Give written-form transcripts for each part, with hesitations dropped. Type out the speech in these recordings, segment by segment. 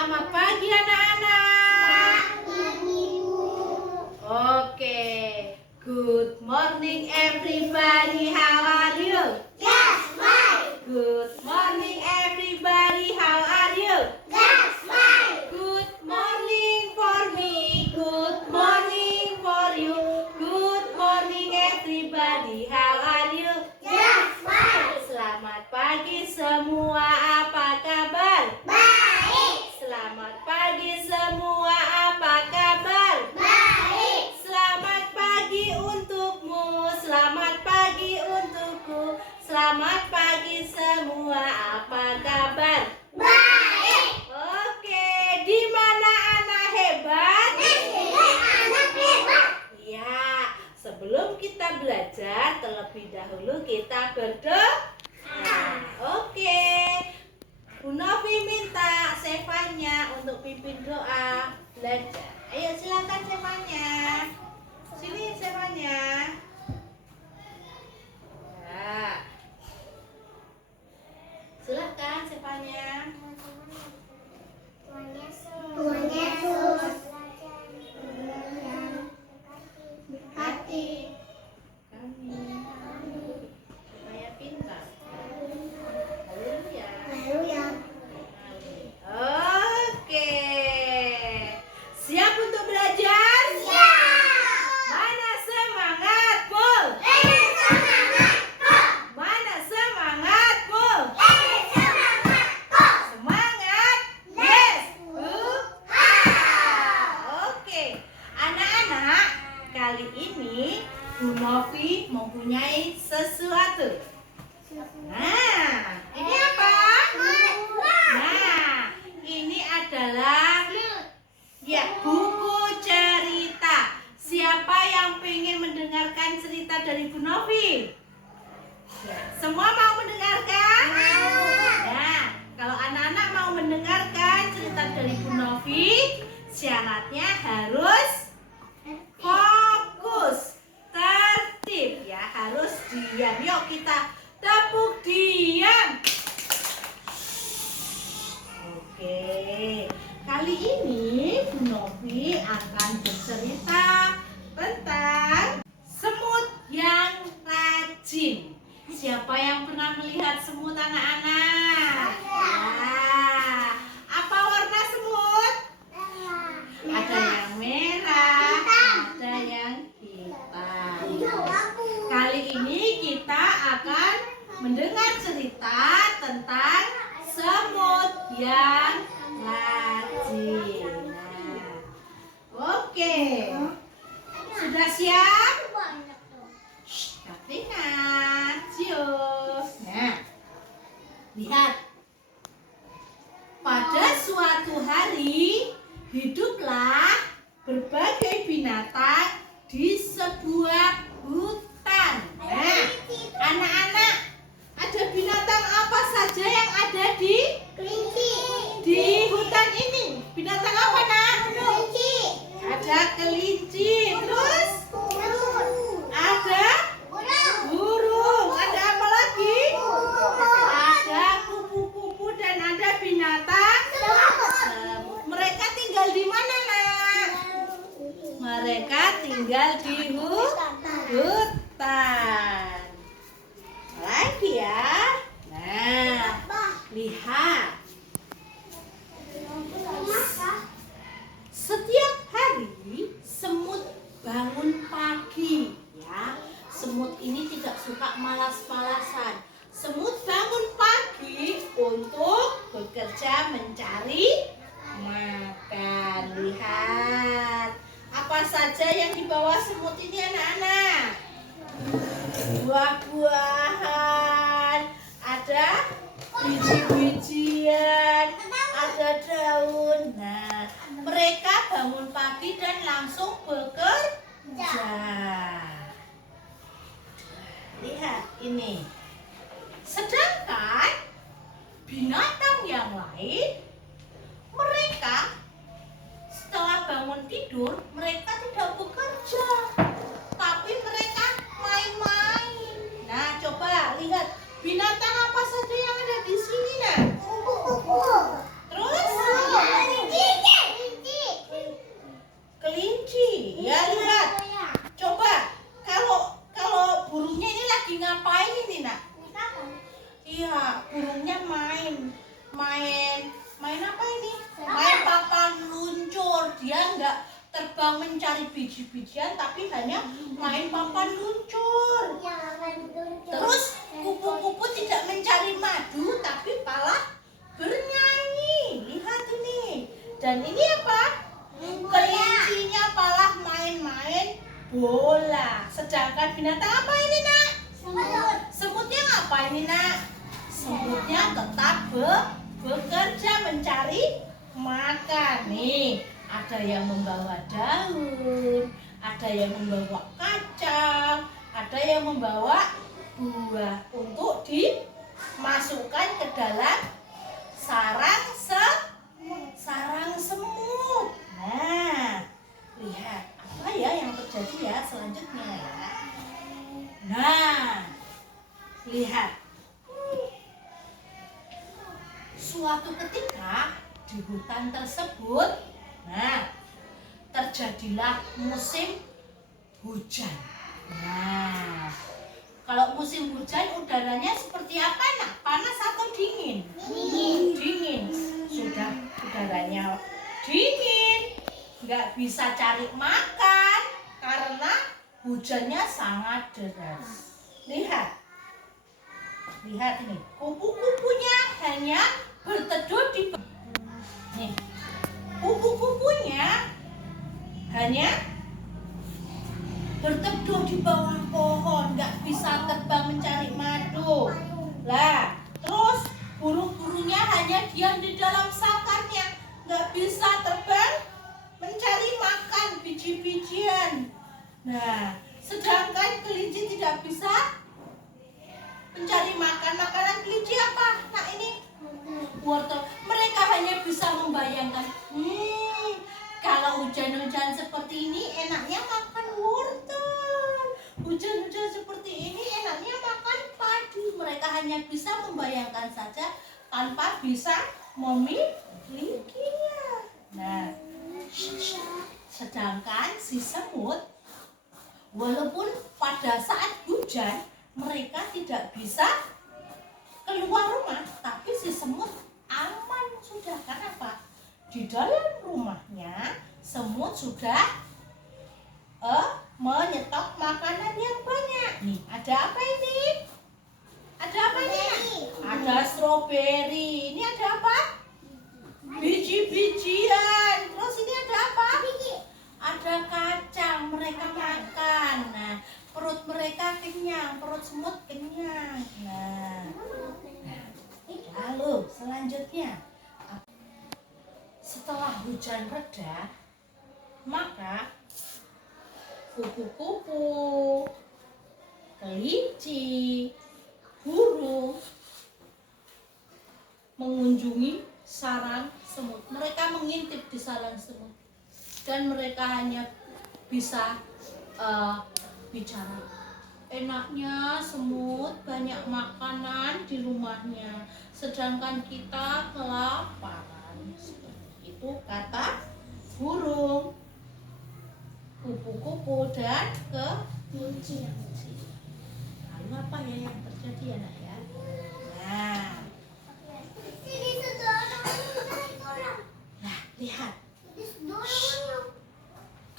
Selamat pagi anak-anak. Oke. Good morning everybody. How are you? That's right. Good morning everybody. How are you? That's right. Good morning for me. Good morning for you. Good morning everybody. How are you? That's right. Selamat pagi semua. Apa kabar? Baik. Selamat pagi semua. Apa kabar? Baik. Selamat pagi untukmu. Selamat pagi untukku. Selamat pagi semua. Apa kabar? Baik. Oke, di mana anak hebat? Anak hebat. Ya, sebelum kita belajar, terlebih dahulu kita berdoa. Oke, Bu Novi minta Sevanya untuk pimpin doa belajar. Ayo silakan Sevanya. Sini Sevanya. Ya. Silakan Sevanya. Tuhan Yesus. Hati kami supaya pintar. Haleluya. Haleluya. Oke. Siap untuk belajar? Ya. Mana semangatmu? Mana semangatmu? Semangat? Yes. Oke. Anak-anak, kali ini Bu Novi mempunyai sesuatu. Nah, ini apa? Nah, ini adalah buku cerita. Siapa yang ingin mendengarkan cerita dari Bu Novi? Semua mau mendengarkan? Nah, kalau anak-anak mau mendengarkan cerita dari Bu Novi, syaratnya harus fokus, tertib ya, harus diam. Yuk kita tepuk diam. Oke, kali ini Bu Novi akan bercerita tentang semut yang rajin. Siapa yang pernah melihat semut anak-anak? Nah, apa warna semut? Ada yang merah, ada yang hitam. Kali ini kita akan mendengar cerita tentang semut yang rajin. Nah, oke, sudah siap? Ingat, cius. Nah, lihat. Pada suatu hari, hiduplah berbagai binatang di sebuah hutan. Nah, anak-anak, ada binatang apa saja yang ada di hutan ini? Binatang apa, Nak? Ada kelinci, terus ada burung, ada apa lagi? Ada kupu-kupu dan ada binatang semut. Mereka tinggal di mana, Nak? Mereka tinggal di hutan. Lagi ya. Nah, lihat. Setiap hari semut bangun pagi ya. Semut ini tidak suka malas-malasan. Semut bangun pagi untuk bekerja mencari makan. Lihat. Apa saja yang dibawa semut ini anak-anak? Buah-buahan, ada biji-bijian, ada daun. Nah, mereka bangun pagi dan langsung bekerja. Lihat ini. Sedangkan binatang yang lain, mereka setelah bangun tidur, mereka tidak bekerja, tapi mereka main-main. Nah, coba lihat binatang apa saja yang ada di sini, Nah. Terus dia nggak terbang mencari biji-bijian, tapi hanya main papan luncur. Terus kupu-kupu tidak mencari madu, tapi malah bernyanyi. Lihat ini. Dan ini apa? Kelincinya malah main-main bola. Sedangkan binatang apa ini, Nak? Semutnya ngapain ini, Nak? Semutnya tetap bekerja mencari makan. Nih, ada yang membawa daun, ada yang membawa kacang, ada yang membawa buah untuk dimasukkan ke dalam sarang semut. Nah, lihat apa ya yang terjadi ya selanjutnya ya. Nah, lihat. Suatu ketika di hutan tersebut, nah, terjadilah musim hujan. Nah, kalau musim hujan udaranya seperti apa, Nak? Panas atau dingin? Dingin. Sudah udaranya dingin, nggak bisa cari makan karena hujannya sangat deras. Lihat ini, kupu-kupunya hanya berteduh di nih. Kupu-kupunya hanya berteduh di bawah pohon, nggak bisa terbang mencari madu. Lah, terus burung-burungnya hanya diam di dalam sarangnya, nggak bisa terbang mencari makan biji-bijian. Nah, sedangkan kelinci tidak bisa mencari makan. Makanan kelinci apa? Nah, ini wortel. Mereka hanya bisa membayangkan, kalau hujan-hujan seperti ini enaknya makan wortel. Hujan-hujan seperti ini enaknya makan padi. Mereka hanya bisa membayangkan saja tanpa bisa memilikinya. Nah, sedangkan si semut, walaupun pada saat hujan mereka tidak bisa keluar rumah, tapi si semut aman sudah. Kenapa? Di dalam rumahnya semut sudah menyetok makanan yang banyak. Nih, ada apa ini? Ada apa ini? Ada stroberi. Ini ada apa? Biji-bijian. Terus ini ada apa? Ada kacang. Mereka makan. Nah, perut mereka kenyang, perut semut kenyang. Nah, lalu selanjutnya, setelah hujan reda, maka kupu-kupu, kelinci, burung mengunjungi sarang semut. Mereka mengintip di sarang semut dan mereka hanya bisa bicara. Enaknya semut banyak makanan di rumahnya, sedangkan kita kelaparan. Seperti itu kata burung, kupu-kupu, dan kelinci. Lalu apa ya yang terjadi ya, Nak ya? Nah, lihat.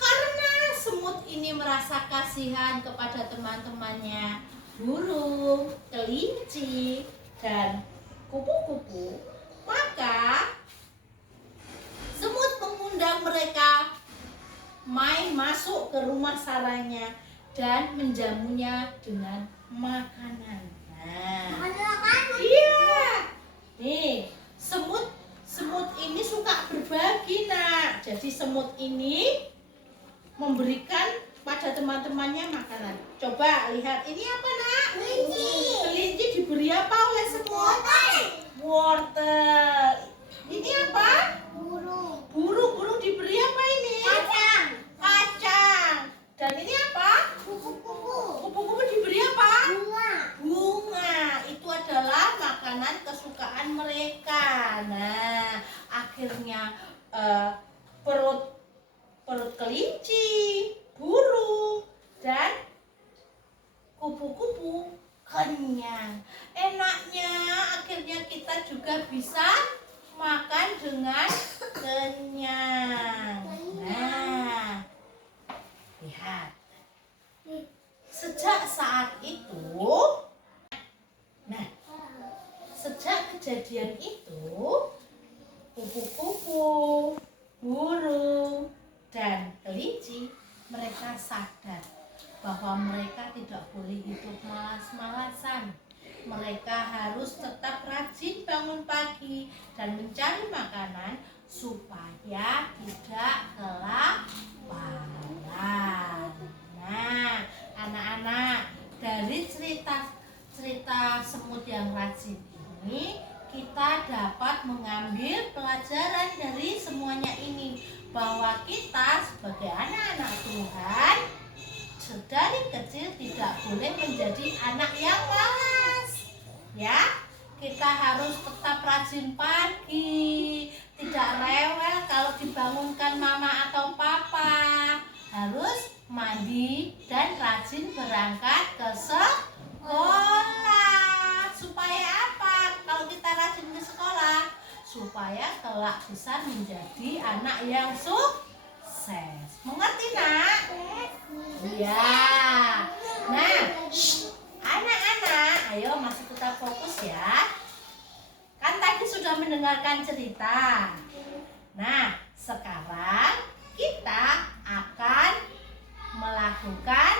Karena semut ini merasa kasihan kepada teman-temannya, burung, kelinci, dan kupu-kupu, maka semut mengundang mereka main masuk ke rumah sarangnya dan menjamunya dengan makanan. Nah, iya. Nih, semut ini suka berbagi, Nak. Jadi semut ini memberikan pada teman-temannya makanan. Coba lihat, ini apa, Nak? Kelinci diberi apa oleh semut? Wortel. Ini apa? Burung diberi apa ini? Kacang. Dan ini apa? Kupu-kupu diberi apa? Bunga. Itu adalah makanan kesukaan mereka. Nah, akhirnya perut kelinci, burung, dan kupu-kupu kenyang. Enaknya akhirnya kita juga bisa makan dengan kenyang. berangkat. Sejak saat itu, nah, sejak kejadian itu, kupu-kupu, burung, dan kelinci mereka sadar bahwa mereka tidak boleh hidup malas-malasan. Mereka harus tetap rajin bangun pagi dan mencari makanan supaya tidak kelaparan. Nah, anak-anak, dari cerita semut yang rajin ini kita dapat mengambil pelajaran dari semuanya ini, bahwa kita sebagai anak-anak Tuhan dari kecil tidak boleh menjadi anak yang malas. Ya, kita harus tetap rajin pagi, tidak rewel kalau dibangunkan mama atau papa. Harus mandi dan rajin berangkat ke sekolah. Supaya apa? Kalau kita rajin ke sekolah, supaya kelak besar menjadi anak yang sukses. Mengerti, Nak? Iya. Nah, anak-anak, ayo masih tetap fokus ya. Kan tadi sudah mendengarkan cerita. Nah, sekarang kita akan melakukan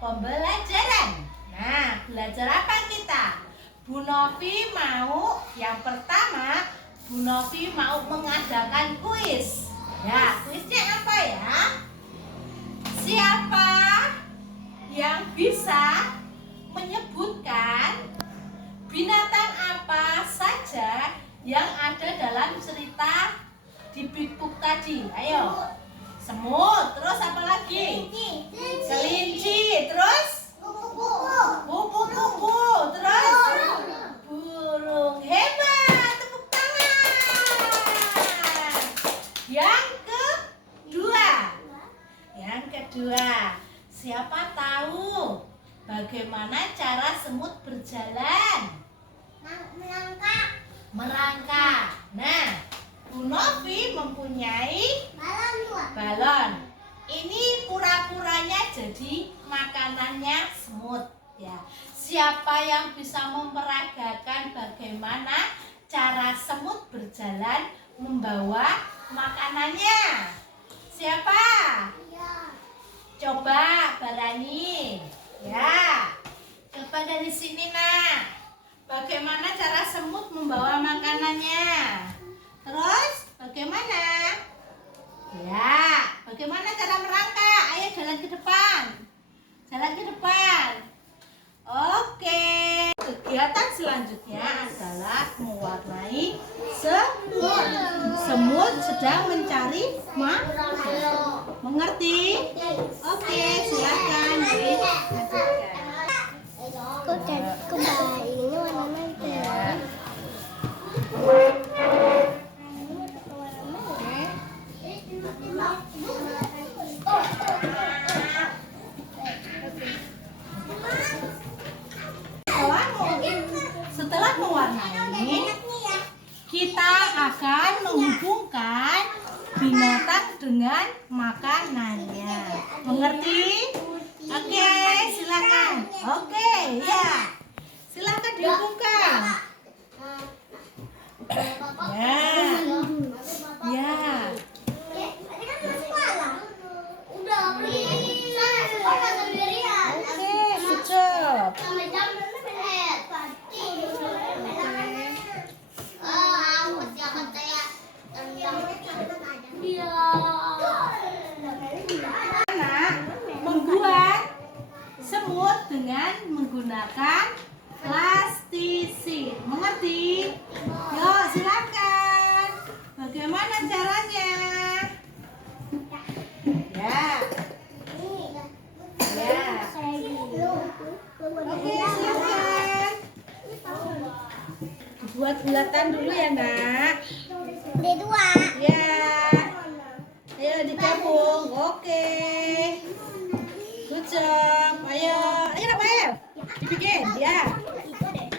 pembelajaran. Nah, belajar apa kita? Bu Novi mau, yang pertama, Bu Novi mau mengadakan kuis. Ya, kuisnya apa ya? Siapa yang bisa menyebutkan binatang apa saja yang ada dalam cerita di Big Book tadi? Ayo. Semut, terus apa lagi? Kelinci, terus? Kupu-kupu, terus? Burung. Hebat, tepuk tangan. Yang kedua, siapa tahu bagaimana cara semut berjalan? Merangkak. Nah, Bu Novi mempunyai balon. Ini pura-puranya jadi makanannya semut. Ya, siapa yang bisa memperagakan bagaimana cara semut berjalan membawa makanannya? Siapa? Coba Barani. Ya. Coba dari sini, Nak. Bagaimana cara semut membawa makanannya? Terus bagaimana? Ya, bagaimana cara merangkak? Ayo jalan ke depan. Jalan ke depan. Oke. Kegiatan selanjutnya adalah mewarnai semut. Semut sedang mencari makan. Mengerti? Oke, silakan dilanjutkan. Kembalinya warna Ya. Setelah mewarnai, kita akan menghubungkan binatang dengan makanannya. Mengerti? Oke, silakan. Oke, ya. Silakan dihubungkan. Ya. Ya. Oke, good job. Anak membuat semut dengan menggunakan plastisin. Mengerti? Yuk, silakan. Bagaimana caranya? Ya. Ya. Oke, silakan. Buat bulatan dulu ya, Nak. dua. Ya. Ayo digabung. Oke. Good job. Ayo. Ayo, Rafael. Dibikin. Ya.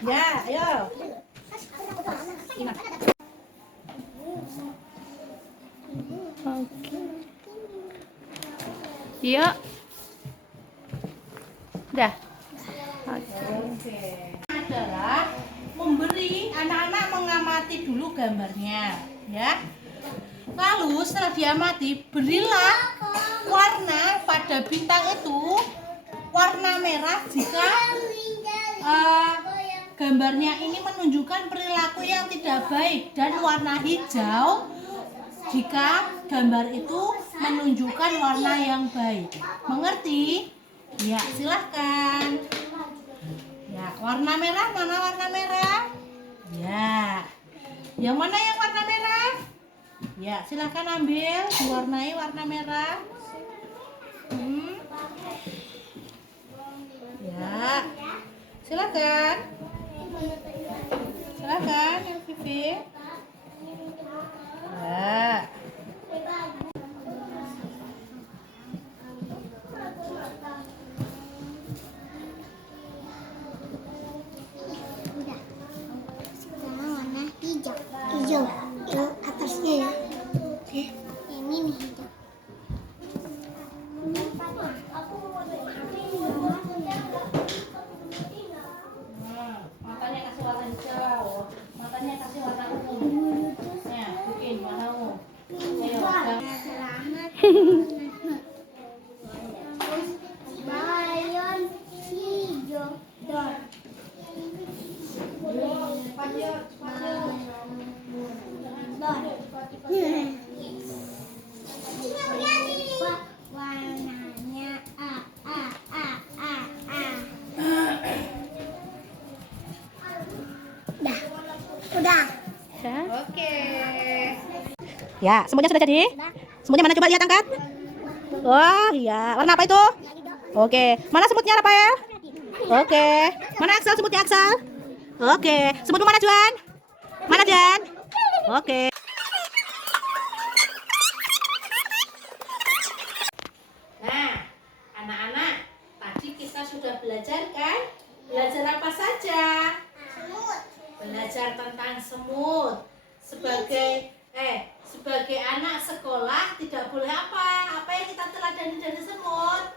Ya, ayo. Yuk, Udah. Oke. Adalah memberi anak-anak mengamati dulu gambarnya, ya. Lalu setelah diamati, berilah warna pada bintang itu warna merah jika gambarnya ini menunjukkan perilaku yang tidak baik, dan warna hijau jika gambar itu menunjukkan warna yang baik. Mengerti? Ya, silahkan. Ya, warna merah, mana warna merah? Ya. Yang mana yang warna merah? Ya, silahkan ambil, diwarnai warna merah. Ya. Silahkan. Silahkan, yang Vivi. Ya. Udah. Sekarang warna hijau. Hijau. Yang atasnya ya. Ini nih hijau. Matanya kasih warna hijau. Matanya kasih warna ungu. Ya, bikin warna ungu. Ayo, Balon hijau. Dor. Warnanya A. Udah. Ya. Oke. Ya, semutnya sudah jadi? Semutnya mana, coba lihat, angkat. Oh iya, warna apa itu? Oke, mana semutnya, Rafael? Oke, mana Axel, semutnya Axel? Oke, semutmu mana, Juan? Mana, Jan? Oke. Nah, anak-anak, tadi kita sudah belajar kan? Belajar apa saja? Belajar tentang semut. Sebagai anak sekolah tidak boleh apa? Apa yang kita teladani dari semut?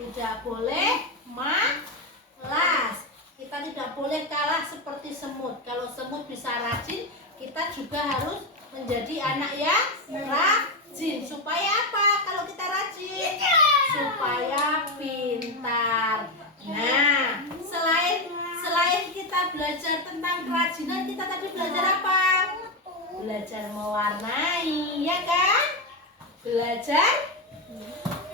Tidak boleh malas. Kita tidak boleh kalah seperti semut. Kalau semut bisa rajin, kita juga harus menjadi anak yang rajin. Supaya apa? Kalau kita rajin, supaya pintar. Nah, selain kita belajar tentang kerajinan, kita tadi belajar apa? Belajar mewarnai, ya kan? Belajar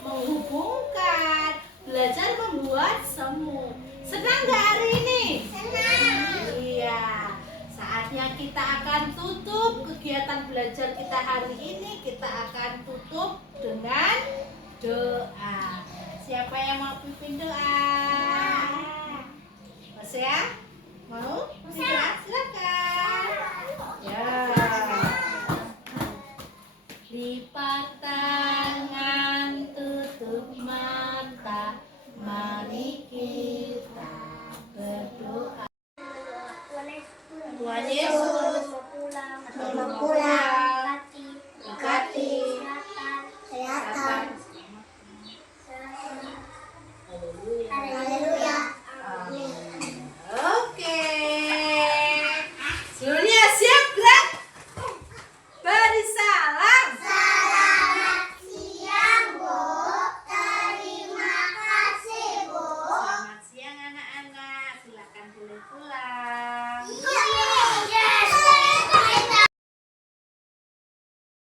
menghubungkan, belajar membuat semut. Senang nggak hari ini? Senang. Iya. Saatnya kita akan tutup kegiatan belajar kita hari ini. Kita akan tutup dengan doa. Siapa yang mau pimpin doa? Mas ya? Mau? Ya, silakan. Ya. Lipat